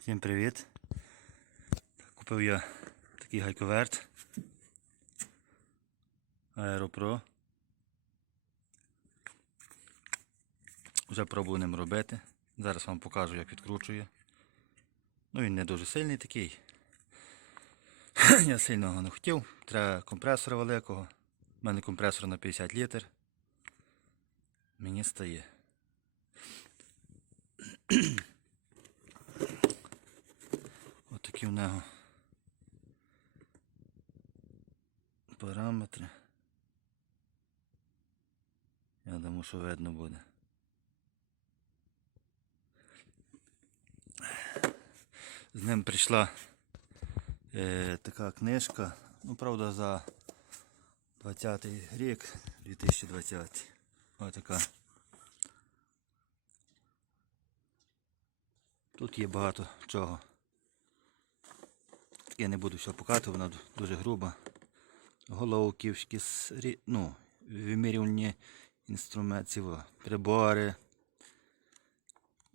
Всім привіт. Купив я такий гайковерт Аеропро. Вже пробую ним робити. Зараз вам покажу, як відкручує. Ну він не дуже сильний такий. Я сильного не хотів. Треба компресора великого. У мене компресор на 50 літр. Мені стає. Ось такі в нього параметри. Я думаю, що видно буде. З ним прийшла е, така книжка, ну правда за 20 рік, 2020. Ось така. Тут є багато чого. Я не буду все показувати, вона дуже груба. Головківські ну, вимірювальні інструменти, прибори,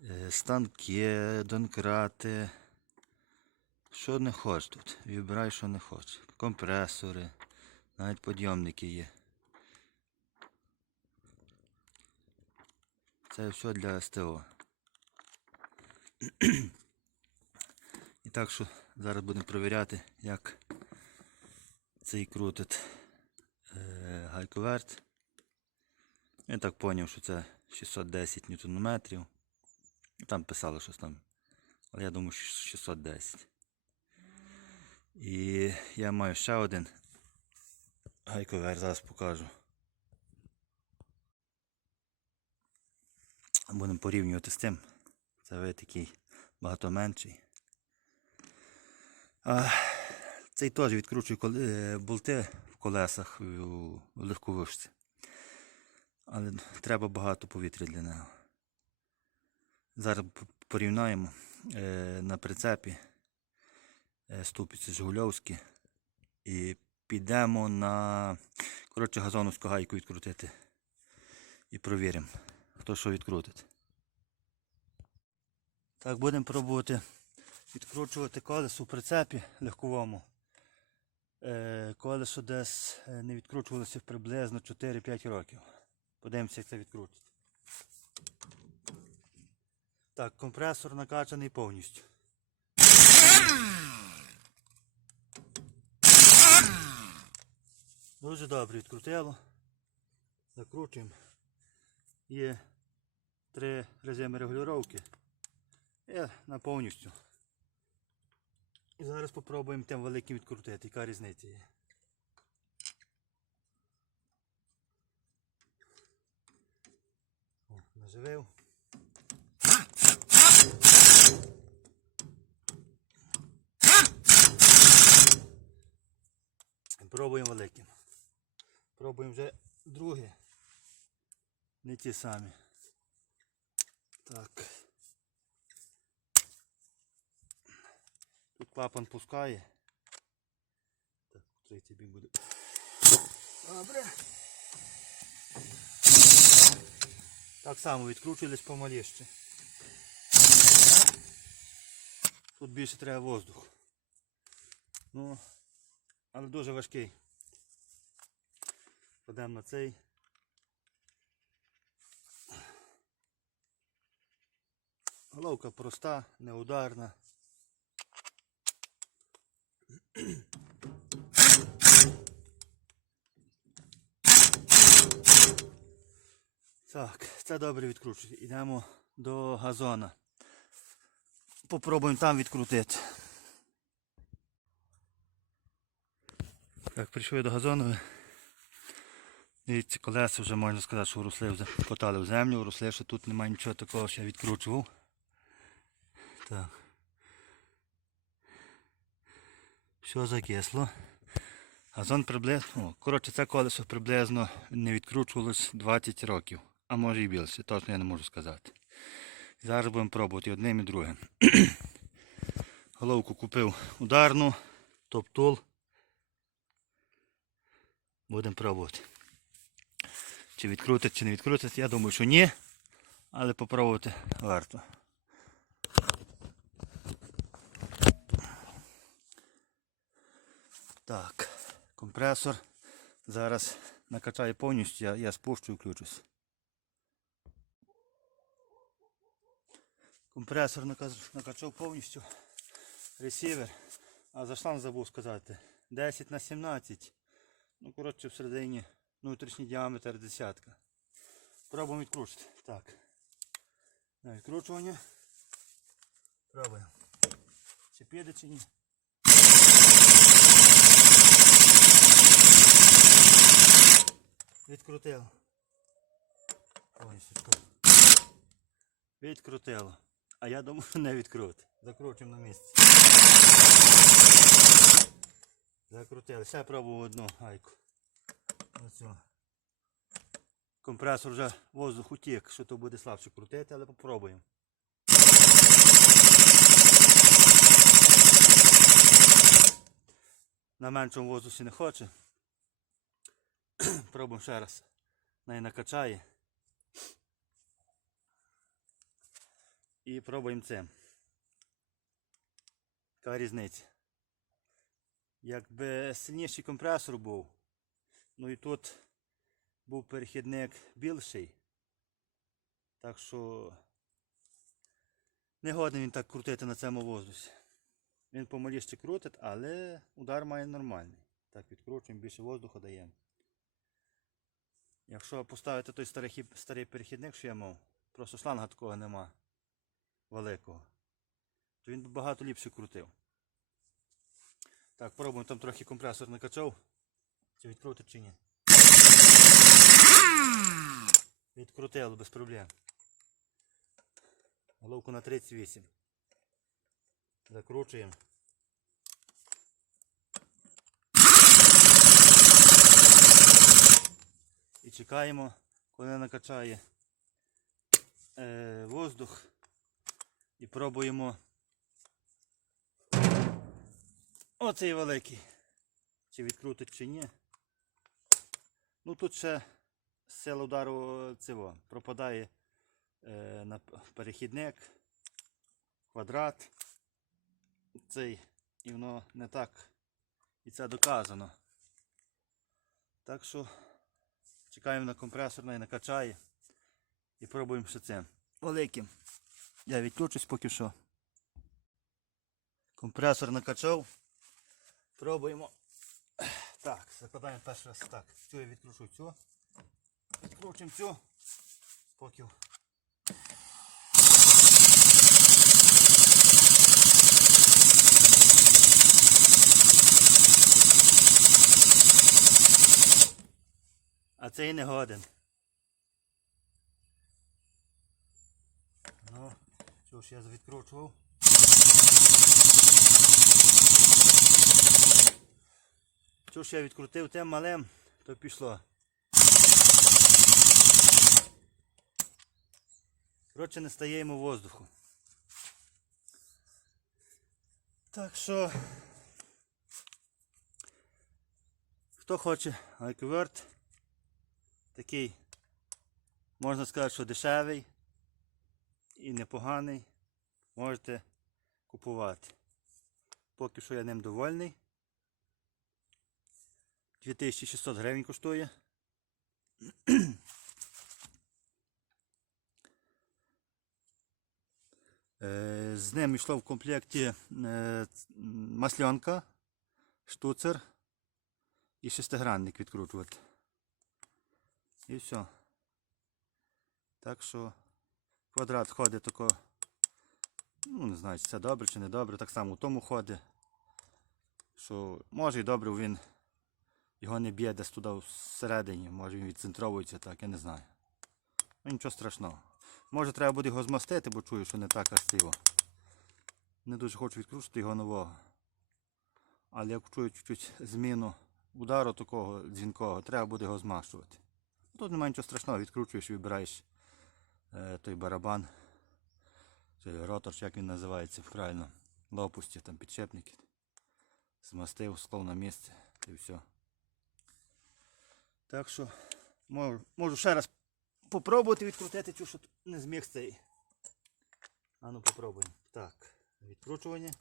е, станки, донкрати. Що не хочеш тут. Вибирай, що не хочеш. Компресори, навіть підйомники є. Це все для СТО. І так що зараз будемо перевіряти, як цей крутить е, гайковерт. Я так зрозумів, що це 610 ньютонометрів. Там писало щось там. Але я думаю, що 610. І я маю ще один гайковерт, зараз покажу. Будемо порівнювати з тим. Це ви такий багато менший. Цей теж відкручує е, болти в колесах у, легковушці. Але треба багато повітря для нього. Зараз порівняємо е, на прицепі е, ступиці Жигульовські і підемо на коротше, газоновську гайку відкрутити. І провіримо, хто що відкрутить. Так, будемо пробувати відкручувати колесо в прицепі легковому. Е, колесо десь е, не відкручувалося приблизно 4-5 років. Подивимося, як це відкрутить. Так, компресор накачаний повністю. Дуже добре відкрутило. Закручуємо. Є три режими регулювання. Є на повністю. І зараз спробуємо тим великим відкрутити, яка різниця є. О, наживив. Пробуємо великим. Пробуємо вже друге. Не ті самі. Так. Тут клапан пускає. Так, третій бік буде. Добре. Так само відкручувались помаліще. Тут більше треба воздух. Ну, але дуже важкий. Кладемо на цей. Головка проста, неударна. Так, це добре відкручує. Йдемо до газона. Попробуємо там відкрутити. Так, прийшов я до газону. Дивіться, колеса вже можна сказати, що вросли, вже потали в землю, вросли, що тут немає нічого такого, що я відкручував. Так. Все закисло. Газон приблизно, о, коротше, це колесо приблизно не відкручувалось 20 років, а може і більше, точно я не можу сказати. Зараз будемо пробувати одним і другим. Головку купив ударну, топ-тул. Будемо пробувати. Чи відкрутить, чи не відкрутить, я думаю, що ні. Але попробувати варто. Так, компресор. Зараз накачає повністю, я, я спущу і включусь. Компресор накачав повністю. Ресівер. А за шланг забув сказати. 10 на 17. Ну, коротше, всередині внутрішній діаметр десятка. Пробуємо відкручити. Так. На відкручування. Пробуємо. Чи піде, чи ні. Відкрутило. Повністю відкрутило. А я думаю, що не відкрути. Закручуємо на місці. Закрутили. Ще пробував одну гайку. Оцю. Компресор вже воздух утік, що то буде слабше крутити, але попробуємо. На меншому воздусі не хоче. Пробуємо ще раз. Най накачає. І пробуємо це. Яка різниця? Якби сильніший компресор був, ну і тут був перехідник більший. Так що не годен він так крутити на цьому воздусі. Він помаліше крутить, але удар має нормальний. Так, відкручуємо, більше воздуху даємо. Якщо поставити той старий, старий перехідник, що я мав, просто шланга такого нема великого, то він би багато ліпше крутив. Так, пробуємо там трохи компресор накачав. Чи відкрутить чи ні. Відкрутило без проблем. Головку на 38. Закручуємо. І чекаємо, коли накачає е, воздух. І пробуємо оцей великий. Чи відкрутить, чи ні. Ну тут ще сила удару цього пропадає е, на перехідник, квадрат. Цей, і воно не так. І це доказано. Так що чекаємо на компресор, най накачає. І пробуємо ще це. Великим. Я відключусь поки що. Компресор накачав. Пробуємо. Так, закладаємо перший раз так. Цю я відкручу цю. Відкручуємо цю. Поки. Цей не годен. Ну, що ж я відкручував. Що ж я відкрутив тим малим, то пішло. Коротше, не стає йому воздуху. Так що, хто хоче айкверт, такий, можна сказати, що дешевий і непоганий, можете купувати. Поки що я ним довольний. 2600 гривень коштує. Е, З ним йшло в комплекті е, маслянка, штуцер і шестигранник відкручувати. І все. Так що квадрат ходить тако. Ну, не знаю, чи це добре чи не добре. Так само у тому ходить. Що може і добре він його не б'є десь туди всередині, може він відцентровується так, я не знаю. Ну нічого страшного. Може треба буде його змастити, бо чую, що не так красиво. Не дуже хочу відкручувати його нового. Але як чую чуть-чуть зміну удару такого дзвінкого, треба буде його змащувати. Тут немає нічого страшного, відкручуєш, вибираєш е, той барабан. Чи ротор, як він називається правильно. Лопусті, там підшипники. Змастив, склав на місце і все. Так що можу, можу ще раз попробувати відкрутити, цю, що не зміг цей. А ну попробуємо. Так, відкручування.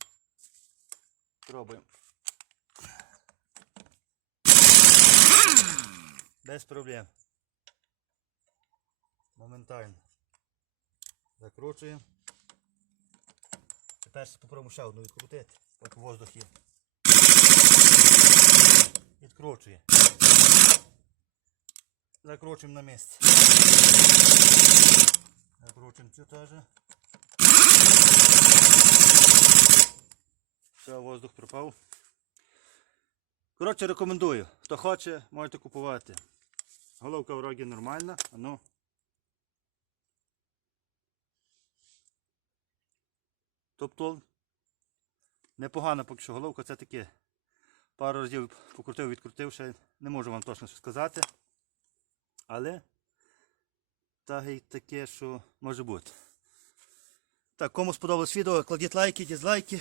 Пробуємо. Без проблем. Моментально. Закручуємо. Тепер спробуємо ще одну відкрутити, поки воздух є. Відкручує. Закручуємо на місце. Закручуємо цю теж. Все, воздух пропав. Коротше, рекомендую. Хто хоче, можете купувати. Головка вроді нормальна, а ну. Тобто непогана поки що головка, це таке. Пару разів покрутив, відкрутив, ще не можу вам точно що сказати. Але так і таке, що може бути. Так, кому сподобалось відео, кладіть лайки, дізлайки.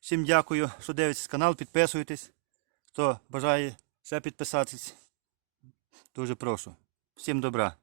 Всім дякую, що дивитесь канал, підписуйтесь. Хто бажає ще підписатись, дуже прошу. Всім добра.